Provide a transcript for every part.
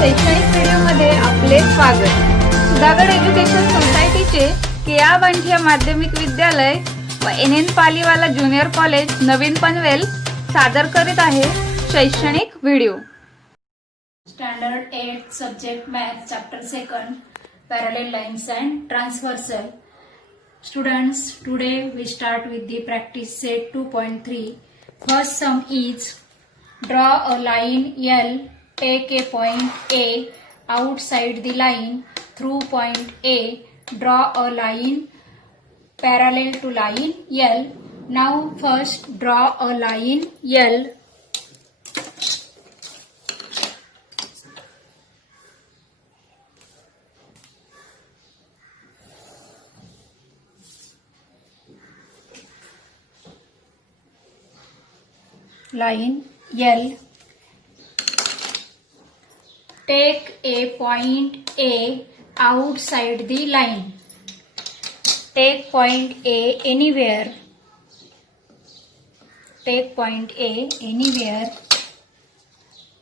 शैक्षणिक व्हिडिओमध्ये आपले स्वागत। सुधागड एज्युकेशन सोसायटीचे केआ बांठिया माध्यमिक विद्यालय व एन पालीवाला ज्युनियर कॉलेज नवीन पनवेल सादर करीत आहे शैक्षणिक video. Standard 8 subject math chapter 2 parallel lines and transversal. Students, today we start with the practice set 2.3. First sum is draw a line L, take a point A outside the line through point A, draw a line parallel to line L. Now first draw a line L. Line L. Take a point A outside the line. Take point A anywhere. Take point A anywhere.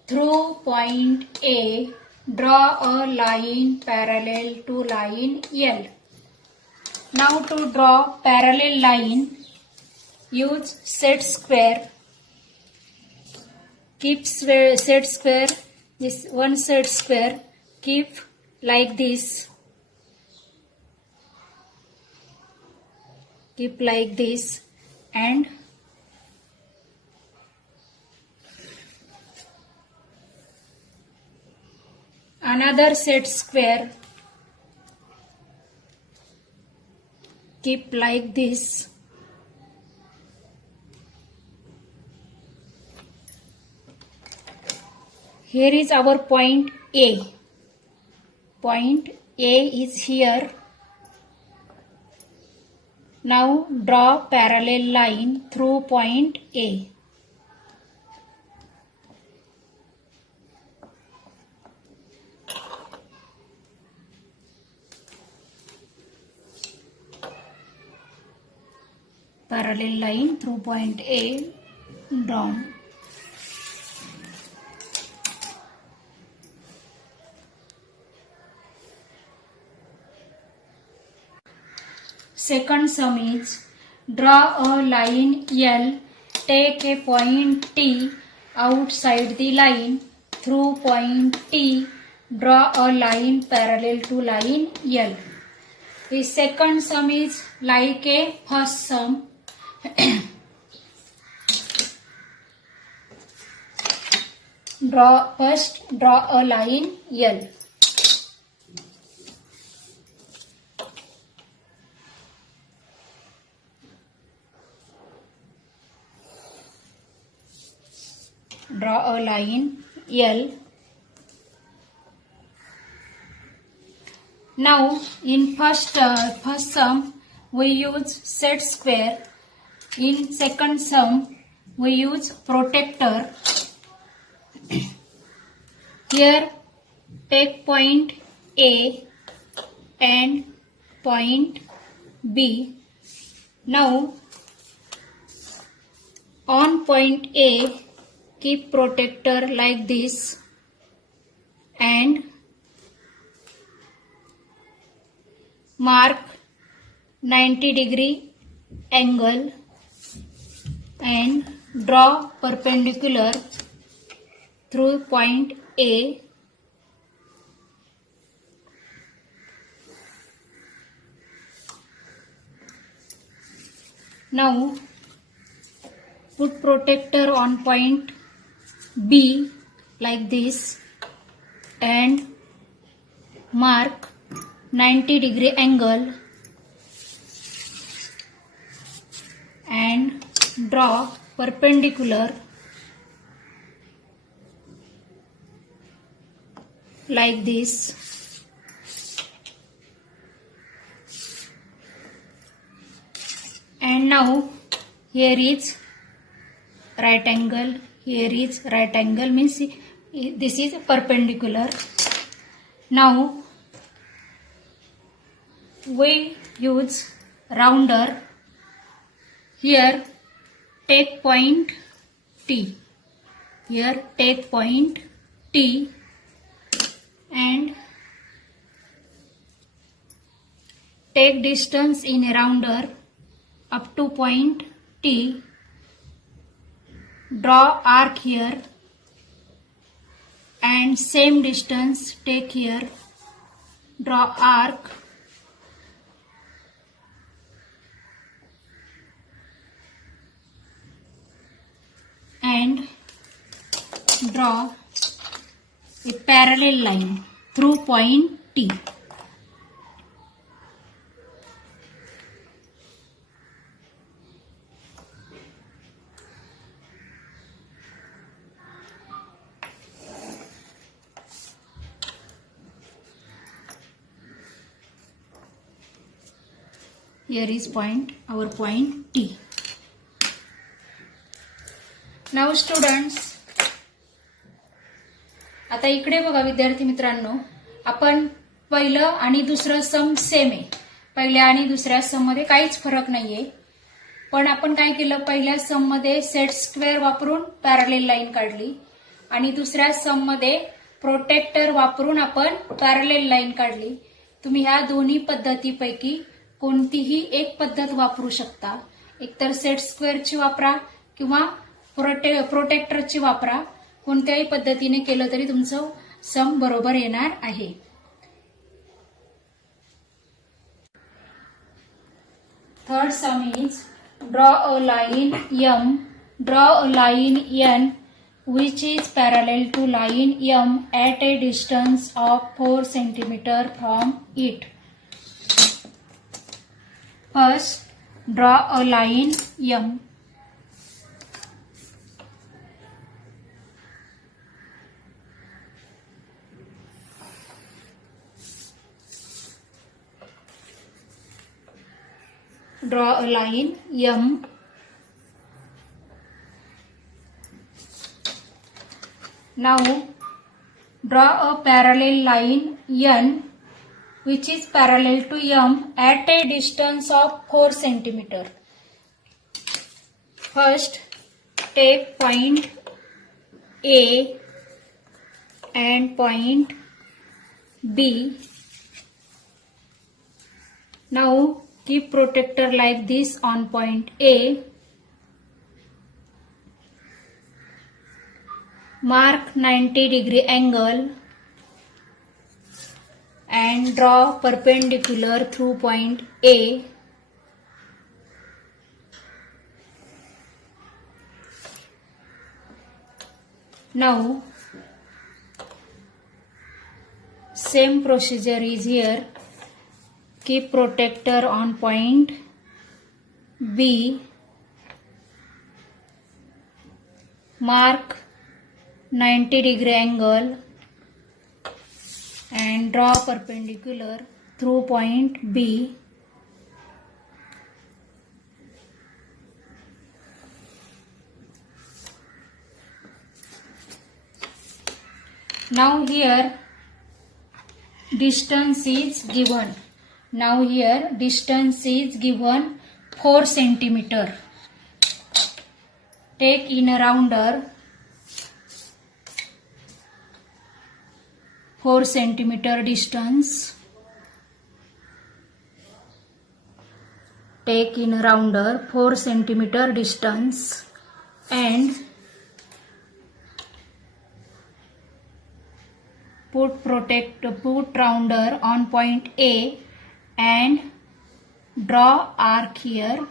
Through point A, draw a line parallel to line L. Now to draw parallel line, use set square. Keep set square, this one set square, keep like this. Keep like this and another set square. Keep like this. Here is our point A. Point A is here. Now draw parallel line through point A. Parallel line through point A drawn. Second sum is draw a line L, take a point T outside the line, through point T, draw a line parallel to line L. The second sum is like a first sum. First draw a line L. Draw a line L. Now in first sum we use set square. In second sum we use protector. Here take point A and point B. Now on point A, keep protector like this and mark 90-degree angle and draw perpendicular through point A. Now put protector on point B like this and mark 90-degree angle and draw perpendicular like this. And now here is right angle, here is right angle, means this is perpendicular. Now we use rounder. Here take point T. Here take point T and take distance in a rounder up to point T. Draw arc here and same distance take here. Draw arc and draw a parallel line through point T. Here is our point T. Now students, आता इकडे बघा विद्यार्थी मित्रांनो, आपण पहिलं आणि दुसरं सम same आहे. पहिल्या आणि दुसऱ्या सम मध्ये काहीच फरक नाहीये. पण आपण काय केलं, पहिल्या सम मध्ये सेट स्क्वेअर वापरून पॅरलल लाईन काढली आणि दुसऱ्या सम मध्ये प्रोटेक्टर वापरून आपण पॅरलल लाईन काढली. तुम्ही ह्या दोन्ही पद्धतीपैकी कोणतीही एक पद्धत वापरू शकता. एकतर सेट स्क्वेअरची वापरा किंवा प्रोटेक्टरची वापरा. कोणत्याही पद्धतीने केलं तरी तुमचं सम बरोबर येणार आहे. Third some is draw a line M, draw a line N which is parallel to line M at a distance of 4 cm from it. First, draw a line M. Draw a line M. Now, draw a parallel line N which is parallel to M at a distance of 4 cm. First, take point A and point B. Now, keep protector like this on point A. Mark 90-degree angle and draw perpendicular through point A. Now, same procedure is here. Keep protector on point B. Mark 90-degree angle and draw perpendicular through point B. Now here distance is given. Now here distance is given 4 cm. Take in a rounder 4 cm distance. Take in a rounder 4 cm distance and put rounder on point A and draw arc here.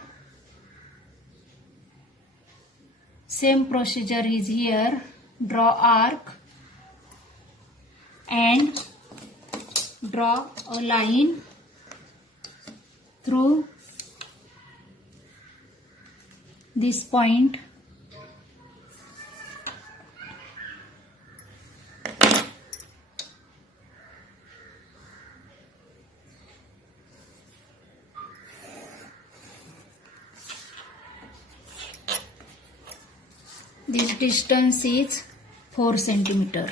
Same procedure is here. Draw arc and draw a line through this point. This distance is 4 cm.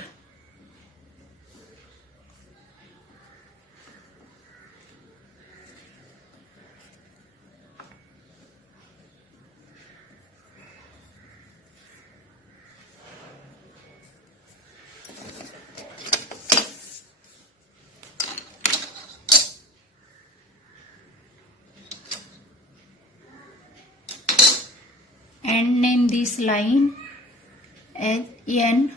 and name this line as N,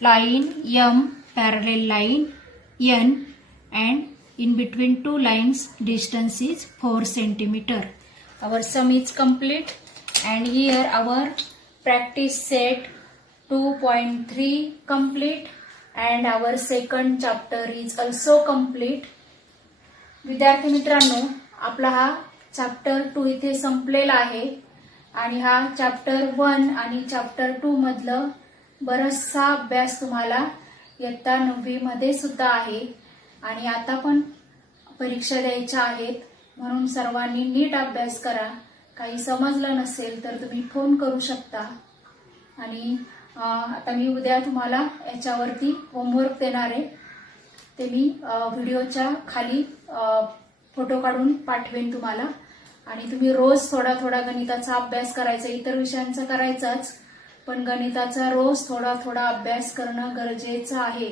line M, parallel line N, and in between two lines distance is 4 centimeter. Our sum is complete, and here our practice set 2.3 complete, and our second chapter is also complete. विद्यार्थी मित्रांनो, आपला हा chapter 2 इथे संपलेला आहे आणि हा chapter 1 आणि चॅप्टर 2 मधलं बराचसा अभ्यास तुम्हाला इयत्ता 9वी मध्ये सुद्धा आहे आणि आता पण परीक्षा द्यायच्या आहेत, म्हणून सर्वांनी नीट अभ्यास करा. काही समजलं नसेल तर तुम्ही फोन करू शकता. आणि आता मी उद्या तुम्हाला याच्यावरती होमवर्क देणार आहे, ते मी व्हिडिओच्या खाली फोटो काढून पाठवेन तुम्हाला. आणि तुम्ही रोज थोडा थोडा गणिताचा अभ्यास करायचा, इतर विषयांचा करायचाच, पण गणिताचा रोज थोडा थोडा अभ्यास करणं गरजेचं आहे.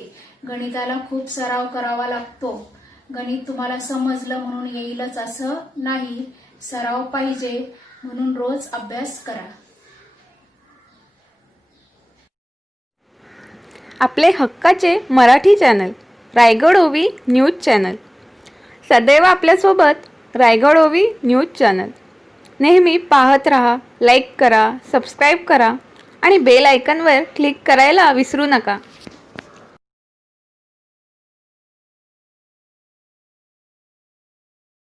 गणिताला खूप सराव करावा लागतो. गणित तुम्हाला समजलं म्हणून येईलच असं नाही, सराव पाहिजे, म्हणून रोज अभ्यास करा. आपले हक्काचे मराठी चॅनल रायगड ओवी न्यूज चॅनल, सदैव आपल्यासोबत रायगड ओवी न्यूज चॅनल. नेहमी पाहत रहा, लाईक करा, सबस्क्राईब करा आणि बेल आयकॉनवर क्लिक करायला विसरू नका.